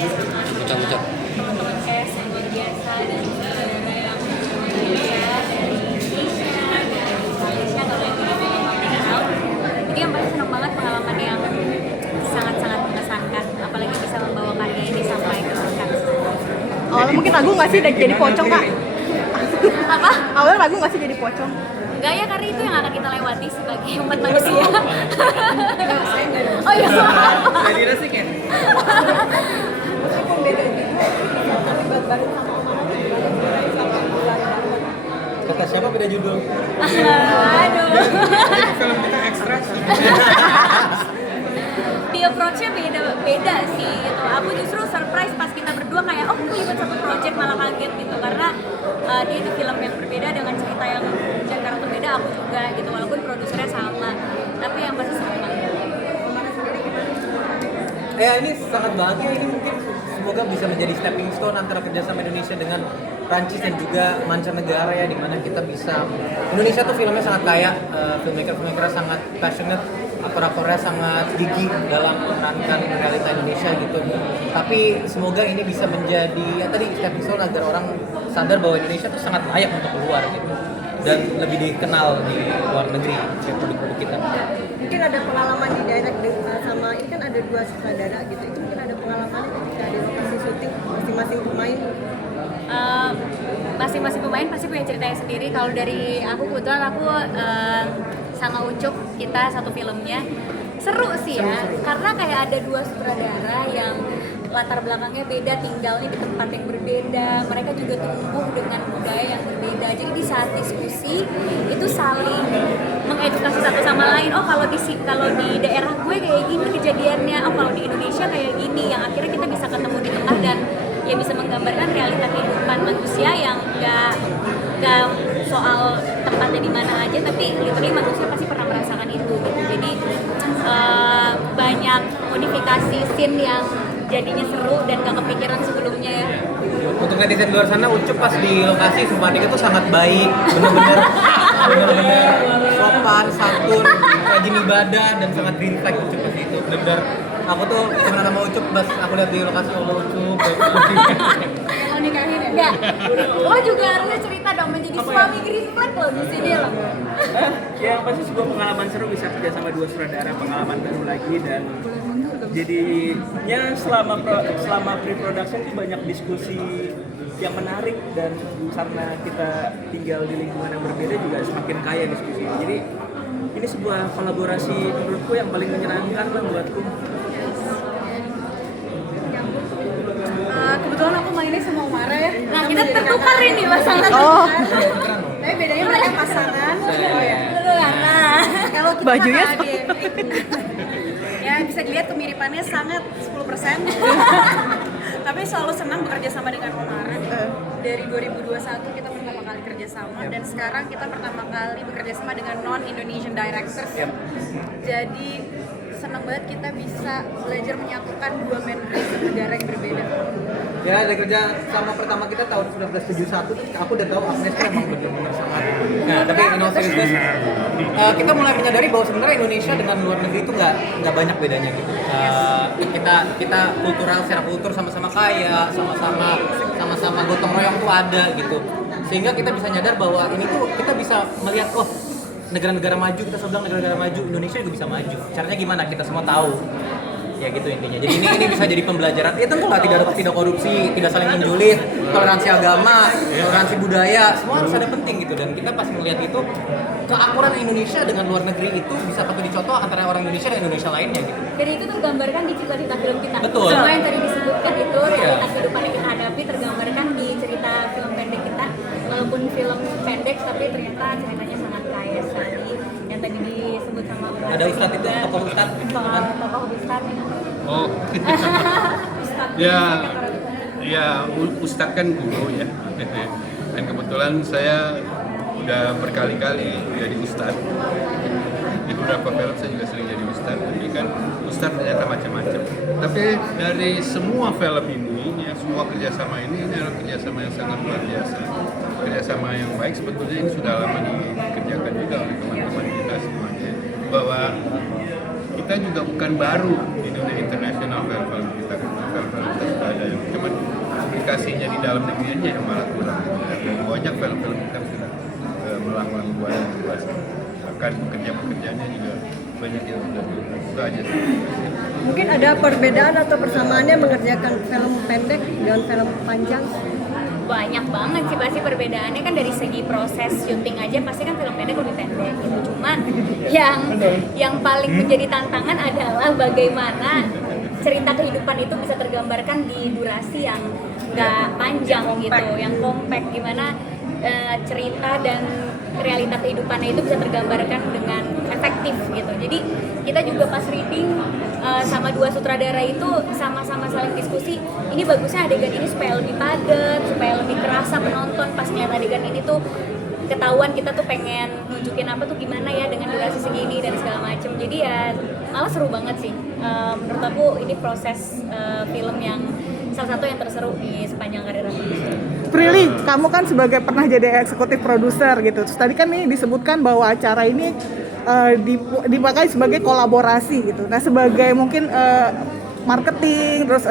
Ucap-ucap. podcast yang luar biasa dan saudara yang Indonesia dari Indonesia dari Malaysia kalau yang di film Martina Out itu yang pasti senang banget, pengalaman yang sangat-sangat mengesankan, apalagi bisa membawa karya ini sampai ke Cannes. Awalnya mungkin ragu nggak sih jadi pocong, Kak? Apa? Awalnya ragu nggak sih jadi pocong? Enggak ya, karena itu yang akan kita lewati sebagai umat manusia. Oh iya, maaf. Jadi sih kan. Meskipun beda juga, terlibat bareng sama orang sama bulan. Kata siapa beda judul? Aduh. Film kita ekstra sih. Di approach-nya beda sih gitu. Aku justru surprise pas kita berdua kayak oh terlibat satu project, malah kaget gitu karena dia di film yang berbeda dengan cerita yang dan karakter beda, aku juga gitu walaupun produsernya sama, tapi yang pasti seru banget. Ini sangat bahagia, ini mungkin semoga bisa menjadi stepping stone antara kerjasama Indonesia dengan Prancis dan juga mancanegara ya, dimana kita bisa, Indonesia tuh filmnya sangat kaya, filmmaker-filmmakernya sangat passionate, aktor-aktornya sangat gigih dalam memerankan realita Indonesia gitu. Tapi semoga ini bisa menjadi tadi stepping stone agar orang sadar bahwa Indonesia tuh sangat layak untuk keluar gitu dan lebih dikenal di luar negeri produk-produk kita. Mungkin ada pengalaman di direct sama ini kan ada dua sutradara gitu. Itu mungkin ada pengalaman ketika di lokasi syuting masing-masing pemain. Masing-masing pemain pasti punya ceritanya sendiri. Kalau dari aku kebetulan aku sama Ucup kita satu filmnya seru sih ya, karena kayak ada dua sutradara yang latar belakangnya beda, tinggalnya di tempat yang berbeda, mereka juga tumbuh dengan budaya yang berbeda. Jadi di saat diskusi itu saling mengedukasi satu sama lain. Oh kalau di daerah gue kayak gini kejadiannya, oh kalau di Indonesia kayak gini, yang akhirnya kita bisa ketemu di tengah dan ya bisa menggambarkan realita kehidupan manusia yang nggak soal tempatnya di mana aja, tapi literally manusia pasti pernah merasakan itu gitu. Jadi banyak modifikasi scene yang jadinya seru dan gak kepikiran sebelumnya ya. Untuk netizen luar sana, Ucup pas di lokasi sumpah dia itu sangat baik, bener-bener sopan, santun, rajin ibadah dan sangat reflect Ucup pas itu. Bener-bener aku tuh pernah sama Ucup pas aku lihat di lokasi, oh Ucup. Mau nikahin ya? Enggak. Lo juga harusnya cerita dong menjadi suami green flag lo di sini lo. Ya pasti sebuah pengalaman seru bisa kerja sama dua sutradara, pengalaman baru lagi, dan jadinya selama pre-production itu banyak diskusi yang menarik, dan karena kita tinggal di lingkungan yang berbeda juga semakin kaya diskusinya. Jadi ini sebuah kolaborasi menurutku yang paling menyenangkan lah buatku. Kebetulan aku mainnya sama Umara ya. Nah kita tertukar ini pasangan. Oh. Tapi bedanya mereka pasangan. Oh ya. Nah. Kalau kita Bajunya sama adik. Ya bisa dilihat kemiripannya sangat 10%. Tapi selalu senang bekerja sama dengan Umara. Dari 2021 kita pertama kali kerja sama, dan sekarang kita pertama kali bekerja sama dengan non-Indonesian directors. Jadi senang banget kita bisa belajar menyatukan dua manifest negara yang berbeda. Ya, dari kerja sama pertama kita tahun 1971 tuh aku udah tahu Agnes tuh emang bener-bener sangat. Nah, tapi in all seriousness, kita mulai menyadari bahwa sebenarnya Indonesia dengan luar negeri itu nggak banyak bedanya gitu. Kita kultural, secara kultur sama-sama kaya, sama-sama gotong royong tuh ada gitu. Sehingga kita bisa nyadar bahwa ini tuh kita bisa melihat negara-negara maju, kita sedang negara-negara maju, Indonesia juga bisa maju. Caranya gimana? Kita semua tahu. Ya gitu intinya. Jadi ini bisa jadi pembelajaran. Itu tentu lah tidak korupsi, tidak saling menjulit, toleransi agama, toleransi budaya, semua harus ada penting gitu. Dan kita pas melihat itu, keakuran Indonesia dengan luar negeri itu bisa patut dicontoh antara orang Indonesia dan Indonesia lainnya gitu. Dan itu tergambarkan di cerita film kita. Betul. Semua yang tadi disebutkan itu realitas kehidupan yang kita hadapi tergambarkan di cerita film pendek kita. Walaupun film pendek tapi ternyata ceritanya sangat kaya sekali. Yang tadi disebut sama Ada Ustadz itu, tokoh Ustadz. Tokoh Ustadz. Oh, ya Ustadz kan guru ya. Dan kebetulan saya udah berkali-kali jadi Ustadz. Di beberapa film saya juga sering jadi Ustadz. Tapi kan Ustadz ternyata macam-macam. Tapi dari semua film ini, ya semua kerjasama ini adalah kerjasama yang sangat luar biasa. Kerjasama yang baik sebetulnya ini sudah lama dikerjakan juga oleh teman-teman kita semuanya. Bahwa kita juga bukan baru di dunia internasional film-film kita, film-film kita sudah ada dalam negeri aja yang malah kurang. Banyak film-film kita sudah melanglang buana luas. Bahkan pekerja-pekerjanya juga banyak yang sudah itu aja sih. Mungkin ada perbedaan atau persamaannya mengerjakan film pendek dengan film panjang? Banyak banget sih pasti perbedaannya kan dari segi proses syuting aja pasti kan film pendek lebih pendek gitu. Cuma yang paling menjadi tantangan adalah bagaimana cerita kehidupan itu bisa tergambarkan di durasi yang nggak panjang gitu, yang compact, gimana cerita dan realita kehidupannya itu bisa tergambarkan dengan efektif gitu. Jadi kita juga pas reading sama dua sutradara itu sama-sama saling diskusi, ini bagusnya adegan ini supaya lebih padat, supaya lebih kerasa penonton pas ngeliat adegan ini tuh ketahuan kita tuh pengen nunjukin apa tuh gimana ya dengan durasi segini dan segala macem. Jadi ya malah seru banget sih. Menurut aku ini proses film yang salah satu yang terseru di sepanjang karir aku. Prilly, kamu kan sebagai pernah jadi eksekutif produser gitu. Terus tadi kan nih disebutkan bahwa acara ini dipakai sebagai kolaborasi gitu. Nah, sebagai mungkin marketing terus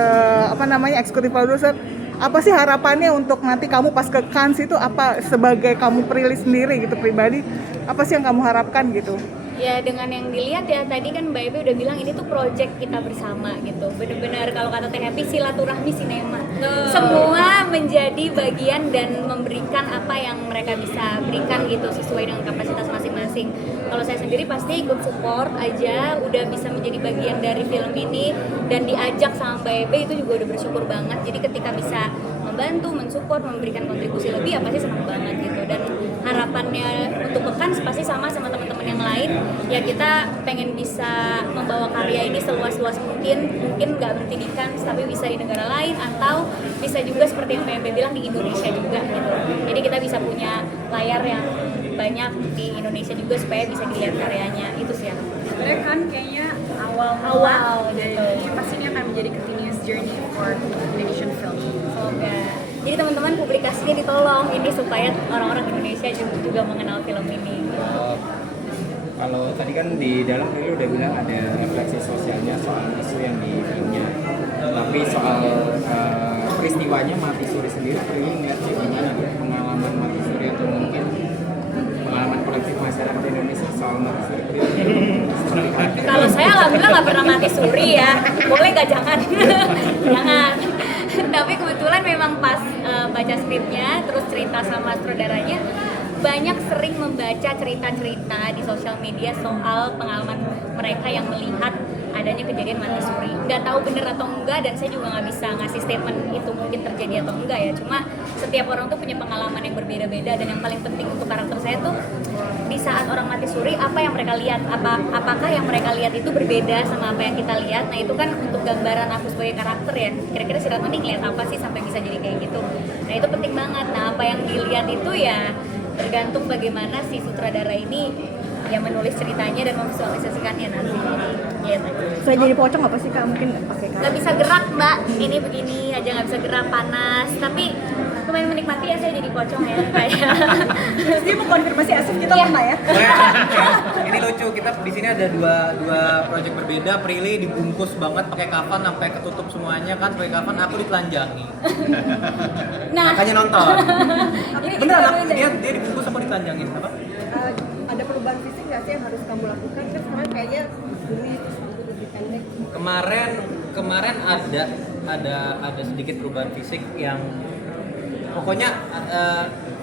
eksekutif produser, apa sih harapannya untuk nanti kamu pas ke Cannes itu, apa sebagai kamu Prilly sendiri gitu pribadi, apa sih yang kamu harapkan gitu? Ya dengan yang dilihat ya tadi kan Mbak Ebe udah bilang ini tuh project kita bersama gitu. Bener-bener kalau kata Teh Happy silaturahmi sinema. Semua menjadi bagian dan memberikan apa yang mereka bisa berikan gitu sesuai dengan kapasitas masing-masing. Kalau saya sendiri pasti ikut support aja, udah bisa menjadi bagian dari film ini dan diajak sama Mbak Ebe itu juga udah bersyukur banget. Jadi ketika bisa membantu, mensupport, memberikan kontribusi lebih ya pasti senang banget gitu. Dan harapannya untuk pekan pasti sama teman-teman yang lain, ya kita pengen bisa membawa karya ini seluas-luas mungkin nggak berhenti di Cannes tapi bisa di negara lain atau bisa juga seperti yang PMP bilang di Indonesia juga gitu. Jadi kita bisa punya layar yang banyak di Indonesia juga supaya bisa dilihat karyanya, itu sih ya. Sebenarnya kan kayaknya Awal gitu. Pasti ini akan menjadi continuous journey for Indonesian film. Semoga. Jadi teman-teman publikasinya ditolong ini supaya orang-orang Indonesia juga mengenal film ini. Kalau tadi kan di dalam Prilly udah bilang ada refleksi sosialnya soal isu yang di filmnya. Tapi soal peristiwanya Mati Suri sendiri, Prilly ngeliatnya gimana? Pengalaman Mati Suri atau mungkin pengalaman kolektif masyarakat Indonesia soal Mati Suri seperti apa? Kalau saya alhamdulillah nggak pernah mati suri ya, boleh nggak jangan, jangan. Tapi kebetulan memang pas baca skripnya, terus cerita sama sutradaranya, banyak sering membaca cerita-cerita di sosial media soal pengalaman mereka yang melihat adanya kejadian mati suri. Nggak tahu bener atau enggak, dan saya juga nggak bisa ngasih statement itu mungkin terjadi atau enggak ya. Cuma setiap orang tuh punya pengalaman yang berbeda-beda, dan yang paling penting untuk karakter saya tuh di saat orang mati suri apa yang mereka lihat, apakah yang mereka lihat itu berbeda sama apa yang kita lihat. Nah itu kan untuk gambaran aku sebagai karakter ya, kira-kira si Ratna nih ngeliat apa sih sampai bisa jadi kayak gitu. Nah itu penting banget. Nah apa yang dilihat itu ya tergantung bagaimana si sutradara ini yang menulis ceritanya dan memvisualisasikannya nanti. Lihat aja. Saya jadi pocong apa sih Kak? Mungkin pakai Nggak bisa gerak Mbak, ini begini aja nggak bisa gerak, panas. Tapi lumayan menikmati ya saya jadi pocong ya kayak. Terus dia mengkonfirmasi Asif kita Iya. pernah ya? Ini lucu, kita di sini ada dua project berbeda. Prilly dibungkus banget pakai kafan sampai ketutup semuanya kan, pakai kafan, aku ditelanjangi. Nah, Makanya nonton. ini Beneran, baru aja. dia dibungkus sama ditelanjangin. Apa? Ada perubahan fisik nggak sih yang harus kamu lakukan? Kan sekarang kayaknya ini lebih pendek. Kemarin ada sedikit perubahan fisik yang pokoknya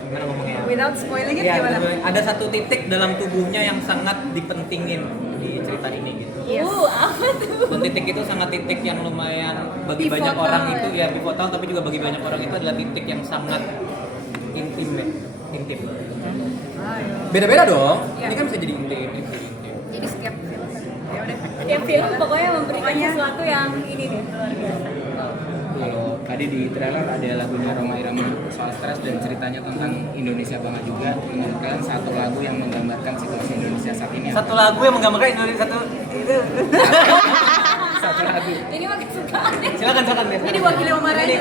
gimana ngomongnya? Without spoiling it Ya, gimana? ada satu titik dalam tubuhnya yang sangat dipentingin di cerita ini gitu. apa tuh? Dan titik itu sangat titik yang lumayan bagi banyak Pivotal. orang itu ya pivotal, tapi juga bagi banyak orang itu adalah titik yang sangat intim. Beda-beda dong. Iya. Ini kan bisa jadi intim. Jadi setiap film ya udah. Tiap film pokoknya memberikan sesuatu yang ini deh luar biasa. Kalau tadi di trailer ada lagunya Roma Irama soal stres dan ceritanya tentang Indonesia banget juga. Menurut kalian satu lagu yang menggambarkan situasi Indonesia saat ini apa? Satu lagu yang menggambarkan Indonesia itu. Satu lagu. Ini makin suka deh. Silakan deh. Ini diwakili Omar aja.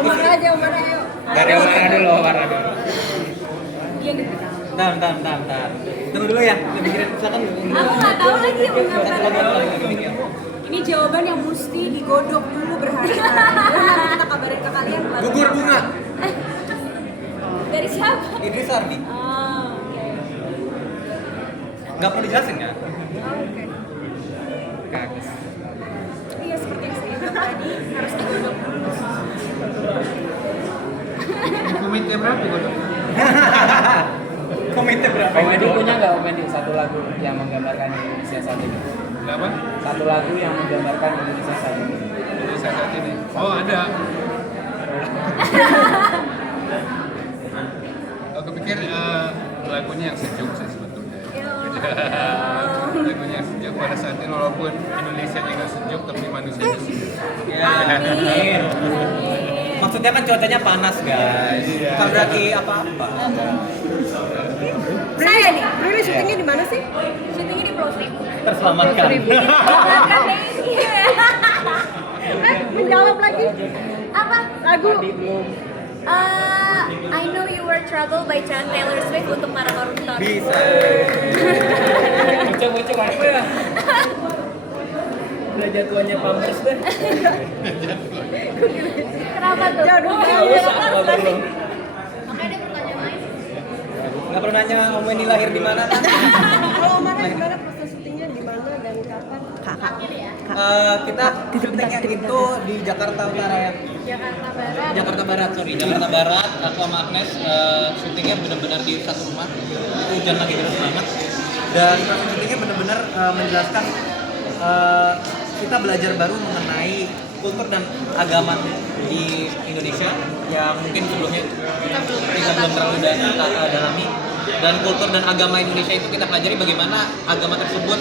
Omar aja, Omar ayo. Dari Omar dulu, Omar dulu. Iya gitu. Bentar. Tunggu dulu ya. Pikirin silakan dulu. Aku nggak tahu lagi yang menggambarkan. Ini jawaban yang mesti digodok dulu berhari-hari. Nanti kita kabarin ke kalian. Gugur bunga. Idris Ardi. Oh, oke. Nggak perlu dijelasin ya? Oh, oke. Kagus. Iya seperti yang saya bilang tadi harus digodok dulu. Komite berapa gue? Komite berapa? Komedi punya nggak komedi satu lagu yang menggambarkan Indonesia saat ini? Berapa? Satu lagu yang menggambarkan Indonesia saat ini. Indonesia saat ini. Oh ada. Aku pikir lagunya yang sejuk sih sebetulnya. Lagunya yang sejuk pada saat ini walaupun Indonesia nggak sejuk tapi manusianya sejuk. Ya. Amin. Maksudnya kan cuacanya panas guys. Bukan berarti apa-apa. Saya nih, Brili syutingnya di mana sih? syutingnya di Pulau Seribu. Terselamatkan. Makan Iya. Menjawab lagi. Apa? Lagu. I Know You Were Trouble by Taylor Swift untuk para koruptor. Bisa. Bocah-bocah apa ya? Udah jatuhannya Pampers deh. Kenapa tuh? Jauh, Makanya dia pertanyaan lain. Nggak pernah nanya Om Weni lahir di mana kan? Kalau Omara gimana proses syutingnya di mana dan kapan? Kakak. Kita syutingnya itu di Jakarta Utara ya. Jakarta Barat. Jakarta Barat, sorry. Jakarta Barat, aku sama Agnes syutingnya benar-benar di satu rumah. Itu hujan lagi deras banget. Dan proses syutingnya benar-benar menjelaskan kita belajar baru mengenai kultur dan agama di Indonesia yang mungkin sebelumnya kita belum terlalu dalami. Dan kultur dan agama Indonesia itu kita pelajari bagaimana agama tersebut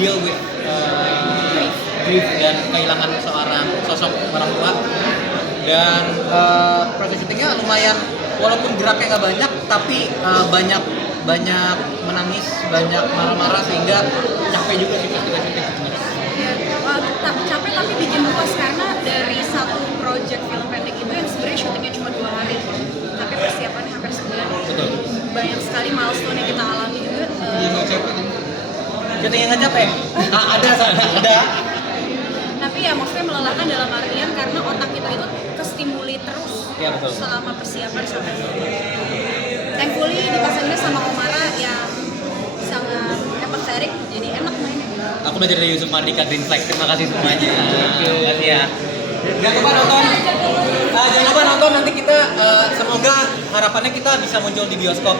deal with grief dan kehilangan seorang sosok orang tua. Dan proses syutingnya lumayan, walaupun geraknya nggak banyak, tapi banyak menangis, banyak marah-marah sehingga capek juga sih ketika syuting sebenarnya. Capek tapi bikin puas karena dari satu project film pendek itu yang sebenarnya syutingnya cuma 2 hari, tapi persiapannya hampir sebulan. Betul. Banyak sekali milestone yang kita alami juga. Syuting yang nggak capek? Ada. Tapi ya maksudnya melelahkan dalam artian karena otak kita itu kestimuli terus Iya, betul. selama persiapan sampai thankfully dipasangnya sama Omara yang sangat empathetic, jadi enak mainnya. Aku belajar dari Yusuf Mardika Green Flag. Terima kasih semuanya. Terima kasih ya. Jangan lupa nonton. Jangan lupa nonton, nanti kita semoga harapannya kita bisa muncul di bioskop.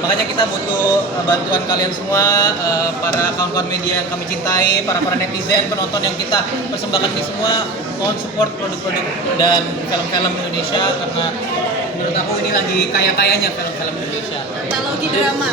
Makanya kita butuh bantuan kalian semua, para kawan-kawan media yang kami cintai, para netizen, penonton yang kita persembahkan ini semua. Mohon support produk-produk dan film-film Indonesia karena menurut aku ini lagi kaya-kayanya film-film Indonesia. Antologi drama.